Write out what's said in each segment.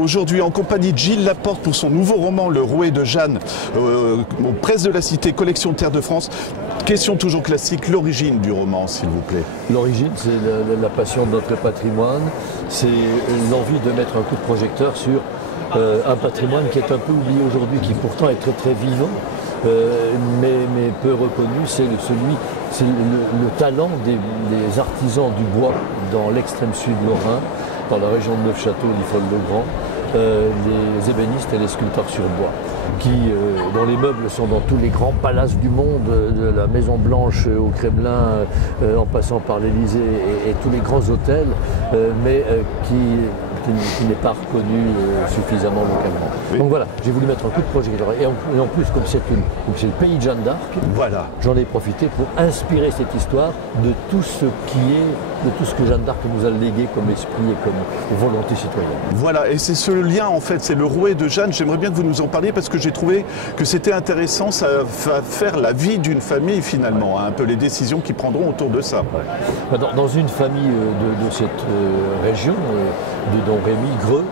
Aujourd'hui en compagnie de Gilles Laporte pour son nouveau roman Le Rouet de Jeanne aux Presses de la Cité, collection Terre de France. Question toujours classique, l'origine du roman s'il vous plaît. L'origine c'est la passion de notre patrimoine, c'est l'envie de mettre un coup de projecteur sur un patrimoine qui est un peu oublié aujourd'hui, qui pourtant est très très vivant, mais peu reconnu. C'est le talent des artisans du bois dans l'extrême sud lorrain, dans la région de Neufchâteau, Liffol-le-Grand, les ébénistes et les sculpteurs sur bois, dont les meubles sont dans tous les grands palaces du monde, de la Maison Blanche au Kremlin, en passant par l'Élysée et tous les grands hôtels, mais qui n'est pas reconnu suffisamment localement. Oui. Donc voilà, j'ai voulu mettre un coup de projecteur. Et en plus, comme c'est le pays de Jeanne d'Arc, voilà, j'en ai profité pour inspirer cette histoire de tout ce que Jeanne d'Arc nous a légué comme esprit et comme volonté citoyenne. Voilà, et c'est ce lien en fait, c'est le Rouet de Jeanne. J'aimerais bien que vous nous en parliez parce que j'ai trouvé que c'était intéressant, ça va faire la vie d'une famille finalement, hein, un peu les décisions qu'ils prendront autour de ça. Ouais. Dans une famille de cette région, de Don Rémy Greux,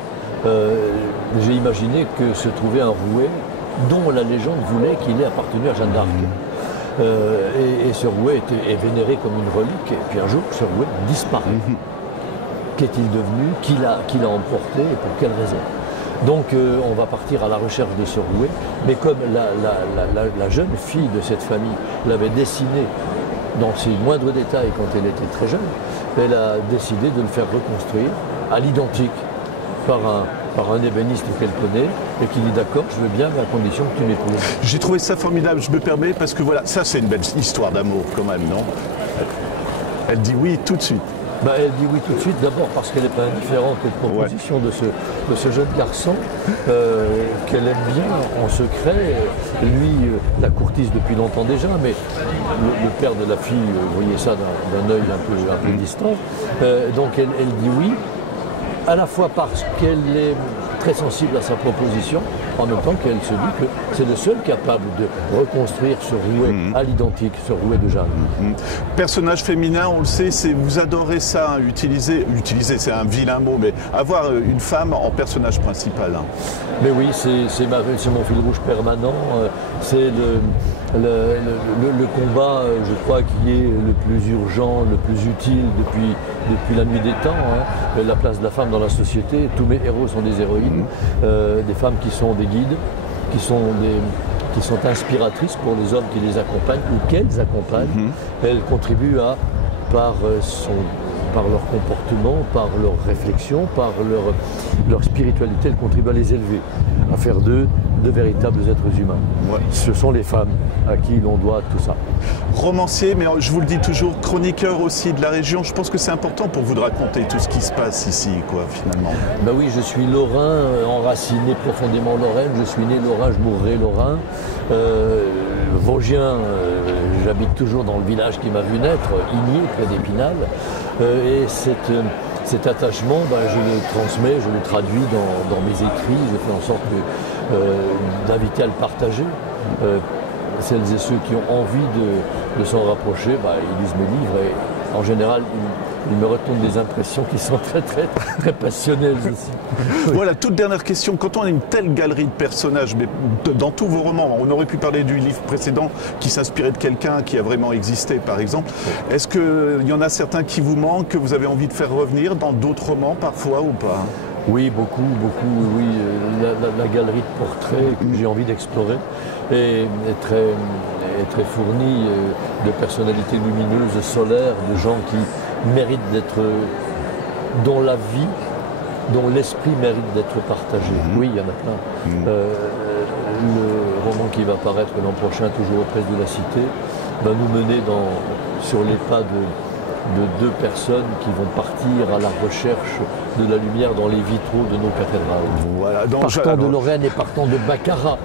j'ai imaginé que se trouvait un rouet dont la légende voulait qu'il ait appartenu à Jeanne d'Arc. Et ce rouet est vénéré comme une relique, et puis un jour ce rouet disparaît. Qu'est-il devenu? Qui l'a emporté et pour quelle raison? Donc on va partir à la recherche de ce rouet, mais comme la jeune fille de cette famille l'avait dessiné dans ses moindres détails quand elle était très jeune, elle a décidé de le faire reconstruire à l'identique par un ébéniste qu'elle connaît et qui dit d'accord, je veux bien, mais à condition que tu m'épouses. J'ai trouvé ça formidable, je me permets, parce que voilà, ça c'est une belle histoire d'amour quand même, non? Elle dit oui tout de suite. Elle dit oui tout de suite, d'abord parce qu'elle n'est pas indifférente aux propositions de ce jeune garçon qu'elle aime bien en secret. Lui la courtise depuis longtemps déjà, mais le père de la fille voyait ça d'un œil un peu distant. Donc elle dit oui, à la fois parce qu'elle est très sensible à sa proposition, en même temps qu'elle se dit que c'est le seul capable de reconstruire ce rouet à l'identique, ce rouet de Jeanne. Personnage féminin, on le sait, vous adorez ça, hein, utiliser c'est un vilain mot, mais avoir une femme en personnage principal. Hein. Mais oui, c'est mon fil rouge permanent, c'est le combat, je crois, qui est le plus urgent, le plus utile depuis la nuit des temps, hein. La place de la femme dans la société. Tous mes héros sont des héroïnes, des femmes qui sont des guides, qui sont inspiratrices pour les hommes qui les accompagnent ou qu'elles accompagnent. Elles contribuent par leur comportement, par leur réflexion, par leur spiritualité, elles contribuent à les élever, à faire d'eux de véritables êtres humains. Ouais. Ce sont les femmes à qui l'on doit tout ça. Romancier, mais je vous le dis toujours, chroniqueur aussi de la région, je pense que c'est important pour vous de raconter tout ce qui se passe ici, quoi, finalement. Ben oui, je suis lorrain, enraciné profondément en Lorraine, je suis né lorrain, je mourrai lorrain. Vosgien, j'habite toujours dans le village qui m'a vu naître, Igné, près d'Épinal. Et cet attachement, je le transmets, je le traduis dans mes écrits, je fais en sorte d'inviter à le partager. Celles et ceux qui ont envie de s'en rapprocher, ils lisent mes livres et en général, ils me retournent des impressions qui sont très, très, très passionnelles aussi. Voilà, toute dernière question. Quand on a une telle galerie de personnages, mais dans tous vos romans, on aurait pu parler du livre précédent qui s'inspirait de quelqu'un qui a vraiment existé, par exemple. Est-ce qu'il y en a certains qui vous manquent, que vous avez envie de faire revenir dans d'autres romans parfois ou pas? Oui, beaucoup, oui. La galerie de portraits que j'ai envie d'explorer est très fournie de personnalités lumineuses, solaires, de gens qui méritent dont la vie, dont l'esprit mérite d'être partagé. Oui, il y en a plein. Le roman qui va paraître l'an prochain, toujours aux Presses de la Cité, va nous mener sur les pas de deux personnes qui vont partir à la recherche de la lumière dans les vitraux de nos cathédrales. Voilà, partant de Lorraine et partant de Baccarat.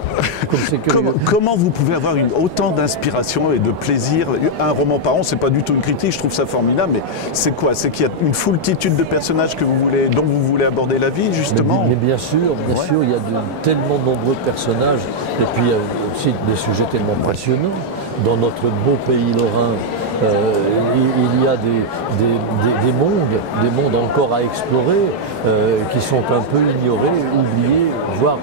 Comment vous pouvez avoir autant d'inspiration et de plaisir? Un roman par an, c'est pas du tout une critique, je trouve ça formidable, mais c'est quoi? C'est qu'il y a une foultitude de personnages dont vous voulez aborder la vie, justement? Mais bien sûr, il y a tellement de nombreux personnages, et puis il y a aussi des sujets tellement passionnants. Dans notre beau pays lorrain, Il y a des mondes encore à explorer qui sont un peu ignorés, oubliés, voire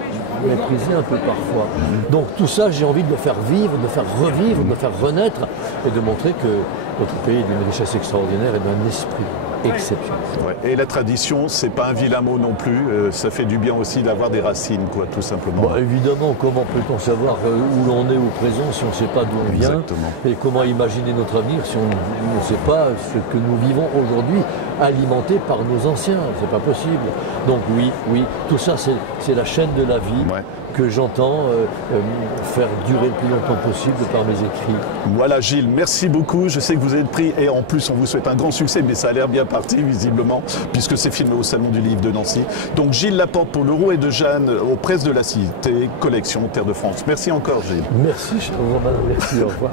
méprisés un peu parfois. Donc tout ça, j'ai envie de le faire vivre, de le faire revivre, de le faire renaître et de montrer que notre pays est d'une richesse extraordinaire et d'un esprit exceptionnel. Ouais. Et la tradition, c'est pas un vilain mot non plus, ça fait du bien aussi d'avoir des racines, quoi, tout simplement. Bon, évidemment, comment peut-on savoir où l'on est au présent si on ne sait pas d'où on vient? Exactement. Et comment imaginer notre avenir si on ne sait pas ce que nous vivons aujourd'hui, alimenté par nos anciens? C'est pas possible. Donc oui, tout ça, c'est la chaîne de la vie. Ouais. Que j'entends faire durer le plus longtemps possible par mes écrits. Voilà Gilles, merci beaucoup. Je sais que vous êtes pris et en plus on vous souhaite un grand succès, mais ça a l'air bien parti visiblement, puisque c'est filmé au Salon du Livre de Nancy. Donc Gilles Laporte pour Le Rouet de Jeanne aux Presses de la Cité, collection Terre de France. Merci encore Gilles. Merci cher Romain, merci, au revoir.